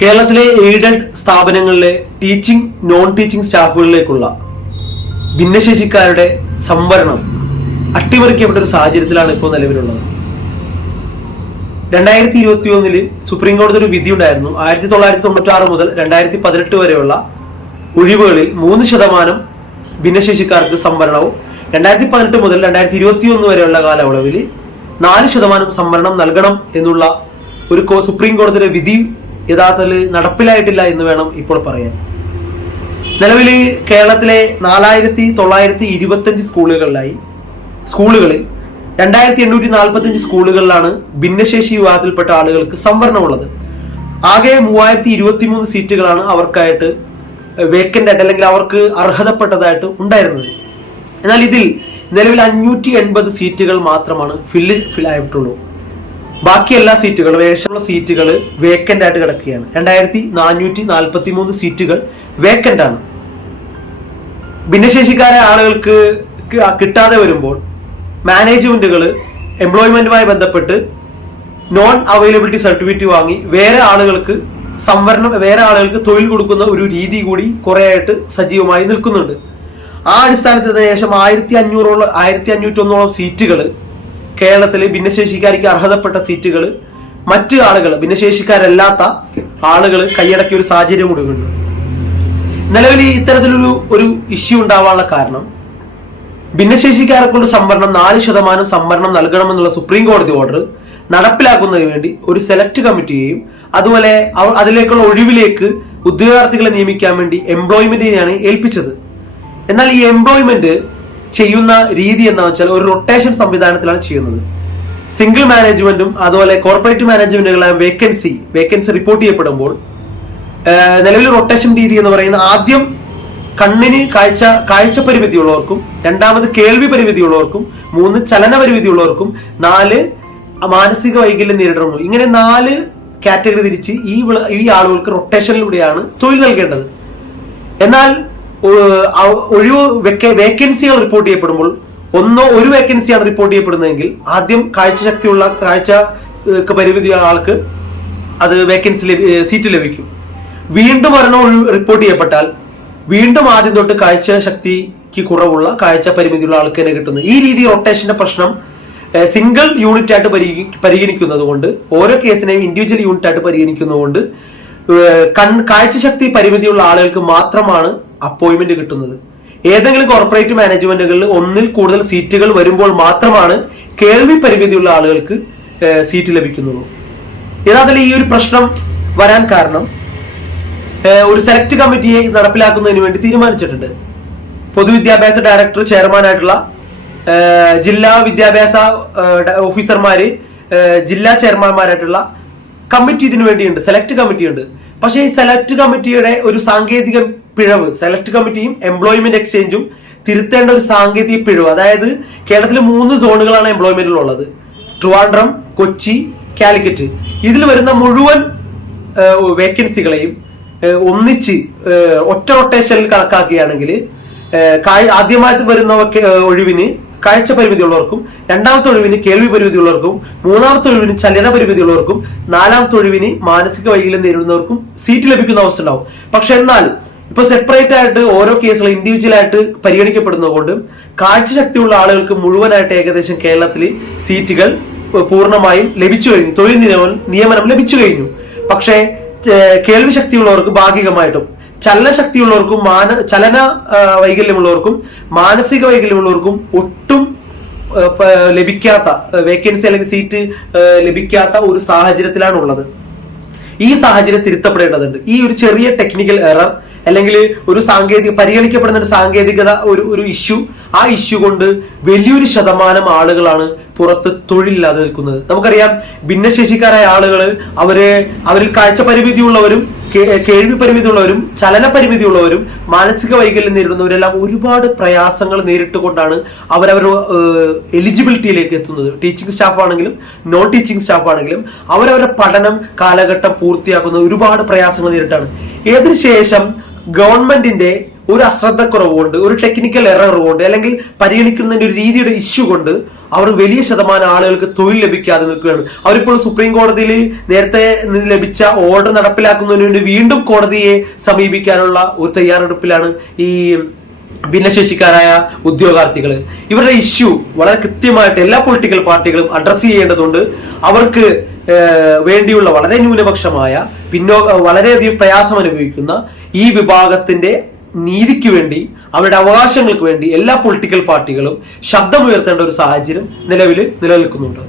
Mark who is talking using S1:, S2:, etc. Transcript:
S1: കേരളത്തിലെ എയ്ഡഡ് സ്ഥാപനങ്ങളിലെ teaching non teaching സ്റ്റാഫുകളിലേക്കുള്ള ഭിന്നശേഷിക്കാരുടെ സംവരണം അട്ടിമറിക്കപ്പെട്ട ഒരു സാഹചര്യത്തിലാണ് ഇപ്പോൾ നിലവിലുള്ളത്. രണ്ടായിരത്തി ഇരുപത്തി ഒന്നിൽ സുപ്രീം കോടതി ഒരു വിധി ഉണ്ടായിരുന്നു ആയിരത്തി തൊള്ളായിരത്തി തൊണ്ണൂറ്റി ആറ് മുതൽ രണ്ടായിരത്തി പതിനെട്ട് വരെയുള്ള ഒഴിവുകളിൽ മൂന്ന് ശതമാനം ഭിന്നശേഷിക്കാർക്ക് സംവരണവും രണ്ടായിരത്തി പതിനെട്ട് മുതൽ രണ്ടായിരത്തി ഇരുപത്തി ഒന്ന് വരെയുള്ള കാലയളവിൽ നാല് ശതമാനം സംവരണം നൽകണം എന്നുള്ള ഒരു സുപ്രീം കോടതിയുടെ വിധി യഥാർത്ഥത്തിൽ നടപ്പിലായിട്ടില്ല എന്ന് വേണം ഇപ്പോൾ പറയാൻ. നിലവിൽ കേരളത്തിലെ നാലായിരത്തി തൊള്ളായിരത്തി ഇരുപത്തഞ്ച് സ്കൂളുകളിലായി സ്കൂളുകളിൽ രണ്ടായിരത്തി എണ്ണൂറ്റി നാൽപ്പത്തഞ്ച് സ്കൂളുകളിലാണ് ഭിന്നശേഷി വിഭാഗത്തിൽപ്പെട്ട ആളുകൾക്ക് സംവരണമുള്ളത്. ആകെ മൂവായിരത്തി ഇരുപത്തി മൂന്ന് സീറ്റുകളാണ് അവർക്കായിട്ട് വേക്കന്റ് ആയിട്ട് അല്ലെങ്കിൽ അവർക്ക് അർഹതപ്പെട്ടതായിട്ട് ഉണ്ടായിരുന്നത്. എന്നാൽ ഇതിൽ നിലവിൽ അഞ്ഞൂറ്റി എൺപത് സീറ്റുകൾ മാത്രമാണ് ഫില്ല് ഫില്ലായിട്ടുള്ളൂ. ബാക്കി എല്ലാ സീറ്റുകളും ഏകദേശമുള്ള സീറ്റുകൾ വേക്കന്റ് ആയിട്ട് കിടക്കുകയാണ്. രണ്ടായിരത്തി നാനൂറ്റി നാൽപ്പത്തി മൂന്ന് സീറ്റുകൾ വേക്കന്റ് ആണ്. ഭിന്നശേഷിക്കാരെ ആളുകൾക്ക് കിട്ടാതെ വരുമ്പോൾ മാനേജ്മെന്റുകൾ എംപ്ലോയ്മെന്റുമായി ബന്ധപ്പെട്ട് നോൺ അവൈലബിലിറ്റി സർട്ടിഫിക്കറ്റ് വാങ്ങി വേറെ ആളുകൾക്ക് സംവരണം വേറെ ആളുകൾക്ക് തൊഴിൽ കൊടുക്കുന്ന ഒരു രീതി കൂടി കുറെ ആയിട്ട് സജീവമായി നിൽക്കുന്നുണ്ട്. ആ അടിസ്ഥാനത്തിൽ ശേഷം ആയിരത്തി അഞ്ഞൂറോളം ആയിരത്തി അഞ്ഞൂറ്റൊന്നോളം സീറ്റുകൾ കേരളത്തിലെ ഭിന്നശേഷിക്കാർക്ക് അർഹതപ്പെട്ട സീറ്റുകൾ മറ്റ് ആളുകൾ ഭിന്നശേഷിക്കാരല്ലാത്ത ആളുകൾ കൈയടക്കിയ ഒരു സാഹചര്യം കൊടുക്കുന്നു നിലവിൽ ഇത്തരത്തിലൊരു ഒരു ഇഷ്യൂ ഉണ്ടാവാനുള്ള കാരണം ഭിന്നശേഷിക്കാരെ കൊണ്ട് സംവരണം നാല് ശതമാനം സംവരണം നൽകണമെന്നുള്ള സുപ്രീം കോടതി ഓർഡർ നടപ്പിലാക്കുന്നതിന് വേണ്ടി ഒരു സെലക്ട് കമ്മിറ്റിയെയും അതുപോലെ അതിലേക്കുള്ള ഒഴിവിലേക്ക് ഉദ്യോഗാർത്ഥികളെ നിയമിക്കാൻ വേണ്ടി എംപ്ലോയ്മെന്റിനെയാണ് ഏൽപ്പിച്ചത്. എന്നാൽ ഈ എംപ്ലോയ്മെന്റ് ചെയ്യുന്ന രീതി എന്ന് വെച്ചാൽ ഒരു റൊട്ടേഷൻ സംവിധാനത്തിലാണ് ചെയ്യുന്നത്. സിംഗിൾ മാനേജ്മെന്റും അതുപോലെ കോർപ്പറേറ്റ് മാനേജ്മെന്റുകളെ വേക്കൻസി വേക്കൻസി റിപ്പോർട്ട് ചെയ്യപ്പെടുമ്പോൾ നിലവിൽ റൊട്ടേഷൻ രീതി എന്ന് പറയുന്ന ആദ്യം കണ്ണിന് കാഴ്ച കാഴ്ച പരിമിതിയുള്ളവർക്കും രണ്ടാമത് കേൾവി പരിമിതിയുള്ളവർക്കും മൂന്ന് ചലന പരിമിതിയുള്ളവർക്കും നാല് മാനസിക വൈകല്യം നേരിടുന്നു ഇങ്ങനെ നാല് കാറ്റഗറി തിരിച്ച് ഈ ഈ ആളുകൾക്ക് റൊട്ടേഷനിലൂടെയാണ് തൊഴിൽ നൽകേണ്ടത്. എന്നാൽ ഒഴിവ് വെക്ക- വേക്കൻസികൾ റിപ്പോർട്ട് ചെയ്യപ്പെടുമ്പോൾ ഒന്നോ ഒരു വേക്കൻസിയാണ് റിപ്പോർട്ട് ചെയ്യപ്പെടുന്നതെങ്കിൽ ആദ്യം കാഴ്ചശക്തിയുള്ള കാഴ്ച പരിമിതി പരിമിതിയുള്ള ആൾക്ക് അത് വേക്കൻസി സീറ്റ് ലഭിക്കും. വീണ്ടും ഒരെണ്ണം റിപ്പോർട്ട് ചെയ്യപ്പെട്ടാൽ വീണ്ടും ആദ്യം തൊട്ട് കാഴ്ച ശക്തിക്ക് കുറവുള്ള കാഴ്ച പരിമിതിയുള്ള ആൾക്ക് തന്നെ കിട്ടുന്നത്. ഈ രീതി റൊട്ടേഷന്റെ പ്രശ്നം സിംഗിൾ യൂണിറ്റ് ആയിട്ട് പരിഗണി- പരിഗണിക്കുന്നത് കൊണ്ട് ഓരോ കേസിനെയും ഇൻഡിവിജ്വൽ യൂണിറ്റ് ആയിട്ട് പരിഗണിക്കുന്നതുകൊണ്ട് കാഴ്ചശക്തി പരിമിതിയുള്ള ആളുകൾക്ക് മാത്രമാണ് അപ്പോയിന്റ്മെന്റ് കിട്ടുന്നത്. ഏതെങ്കിലും കോർപ്പറേറ്റ് മാനേജ്മെന്റുകളിൽ ഒന്നിൽ കൂടുതൽ സീറ്റുകൾ വരുമ്പോൾ മാത്രമാണ് കേൾവി പരിമിതിയുള്ള ആളുകൾക്ക് സീറ്റ് ലഭിക്കുന്നുള്ളൂ യഥാർത്ഥത്തിൽ ഈ ഒരു പ്രശ്നം വരാൻ കാരണം ഒരു സെലക്ട് കമ്മിറ്റിയെ നടപ്പിലാക്കുന്നതിന് വേണ്ടി തീരുമാനിച്ചിട്ടുണ്ട്. പൊതുവിദ്യാഭ്യാസ ഡയറക്ടർ ചെയർമാനായിട്ടുള്ള ജില്ലാ വിദ്യാഭ്യാസ ഓഫീസർമാര് ജില്ലാ ചെയർമാൻമാരായിട്ടുള്ള കമ്മിറ്റി ഇതിനു വേണ്ടിയുണ്ട്. സെലക്ട് കമ്മിറ്റിയുണ്ട് പക്ഷേ ഈ സെലക്ട് കമ്മിറ്റിയുടെ ഒരു സാങ്കേതിക പിഴവ്. സെലക്ട് കമ്മിറ്റിയും എംപ്ലോയ്മെന്റ് എക്സ്ചേഞ്ചും തിരുത്തേണ്ട ഒരു സാങ്കേതിക പിഴവ്. അതായത് കേരളത്തിൽ മൂന്ന് സോണുകളാണ് എംപ്ലോയ്മെന്റിൽ ഉള്ളത് ട്രിവാൻഡ്രം കൊച്ചി കാലിക്കറ്റ്. ഇതിൽ വരുന്ന മുഴുവൻ വേക്കൻസികളെയും ഒന്നിച്ച് ഒറ്റ റൊട്ടേഷനിൽ കണക്കാക്കുകയാണെങ്കിൽ ആദ്യമായി വരുന്ന ഒഴിവിന് കാഴ്ച പരിമിതിയുള്ളവർക്കും രണ്ടാമത്തെ ഒഴിവിന് കേൾവി പരിമിതിയുള്ളവർക്കും മൂന്നാമത്തെ ഒഴിവിന് ചലന പരിമിതിയുള്ളവർക്കും നാലാമത്തെ ഒഴിവിന് മാനസിക വൈകല്യം നേരിടുന്നവർക്കും സീറ്റ് ലഭിക്കുന്ന അവസ്ഥ ഉണ്ടാവും. പക്ഷെ എന്നാൽ ഇപ്പൊ സെപ്പറേറ്റ് ആയിട്ട് ഓരോ കേസുകൾ ഇൻഡിവിജ്വൽ ആയിട്ട് പരിഗണിക്കപ്പെടുന്നതുകൊണ്ട് കാഴ്ചശക്തിയുള്ള ആളുകൾക്ക് മുഴുവനായിട്ട് ഏകദേശം കേരളത്തിൽ സീറ്റുകൾ പൂർണമായും ലഭിച്ചു കഴിഞ്ഞു. തൊഴിൽ നിയമനം നിയമനം ലഭിച്ചു കഴിഞ്ഞു. പക്ഷേ കേൾവി ശക്തിയുള്ളവർക്ക് ഭാഗികമായിട്ടും ചലനശക്തിയുള്ളവർക്കും മാന ചലന വൈകല്യമുള്ളവർക്കും മാനസിക വൈകല്യമുള്ളവർക്കും ഒട്ടും ലഭിക്കാത്ത വേക്കൻസി അല്ലെങ്കിൽ സീറ്റ് ലഭിക്കാത്ത ഒരു സാഹചര്യത്തിലാണ് ഉള്ളത് ഈ സാഹചര്യം തിരുത്തപ്പെടേണ്ടതുണ്ട്. ഈ ഒരു ചെറിയ ടെക്നിക്കൽ എറർ അല്ലെങ്കിൽ ഒരു സാങ്കേതിക പരിഗണിക്കപ്പെടുന്ന ഒരു സാങ്കേതികത ഒരു ഒരു ഇഷ്യൂ ആ ഇഷ്യൂ കൊണ്ട് വലിയൊരു ശതമാനം ആളുകളാണ് പുറത്ത് തൊഴിലില്ലാതെ നിൽക്കുന്നത്. നമുക്കറിയാം ഭിന്നശേഷിക്കാരായ ആളുകൾ അവർ അവരിൽ കാഴ്ച പരിമിതി ഉള്ളവരും കേൾവി പരിമിതി ഉള്ളവരും ചലന പരിമിതി ഉള്ളവരും മാനസിക വൈകല്യം നേരിടുന്നവരെല്ലാം ഒരുപാട് പ്രയാസങ്ങൾ നേരിട്ടുകൊണ്ടാണ് അവരവർ എലിജിബിലിറ്റിയിലേക്ക് എത്തുന്നത്. ടീച്ചിങ് സ്റ്റാഫ് ആണെങ്കിലും നോൺ ടീച്ചിങ് സ്റ്റാഫ് ആണെങ്കിലും അവരവരുടെ പഠനം കാലഘട്ടം പൂർത്തിയാക്കുന്ന ഒരുപാട് പ്രയാസങ്ങൾ നേരിട്ടാണ്. ഏതിനു ശേഷം ഗവൺമെന്റിന്റെ ഒരു അശ്രദ്ധക്കുറവ് കൊണ്ട് ഒരു ടെക്നിക്കൽ എറർ കൊണ്ട് അല്ലെങ്കിൽ പരിഗണിക്കുന്നതിന്റെ ഒരു രീതിയുടെ ഇഷ്യൂ കൊണ്ട് അവർ വലിയ ശതമാനം ആളുകൾക്ക് തൊഴിൽ ലഭിക്കാതെ നിൽക്കുകയാണ്. അവരിപ്പോൾ സുപ്രീം കോടതിയിൽ നേരത്തെ ലഭിച്ച ഓർഡർ നടപ്പിലാക്കുന്നതിന് വേണ്ടി വീണ്ടും കോടതിയെ സമീപിക്കാനുള്ള ഒരു തയ്യാറെടുപ്പിലാണ് ഈ ഭിന്നശേഷിക്കാരായ ഉദ്യോഗാർത്ഥികൾ ഇവരുടെ ഇഷ്യൂ വളരെ കൃത്യമായിട്ട് എല്ലാ പൊളിറ്റിക്കൽ പാർട്ടികളും അഡ്രസ് ചെയ്യേണ്ടതുണ്ട്. അവർക്ക് വേണ്ടിയുള്ള വളരെ ന്യൂനപക്ഷമായ പിന്നോക്ക വളരെയധികം പ്രയാസം അനുഭവിക്കുന്ന ഈ വിഭാഗത്തിന്റെ നീതിക്ക് വേണ്ടി അവരുടെ അവകാശങ്ങൾക്ക് വേണ്ടി എല്ലാ പൊളിറ്റിക്കൽ പാർട്ടികളും ശബ്ദമുയർത്തേണ്ട ഒരു സാഹചര്യം നിലവിൽ നിലനിൽക്കുന്നുണ്ട്.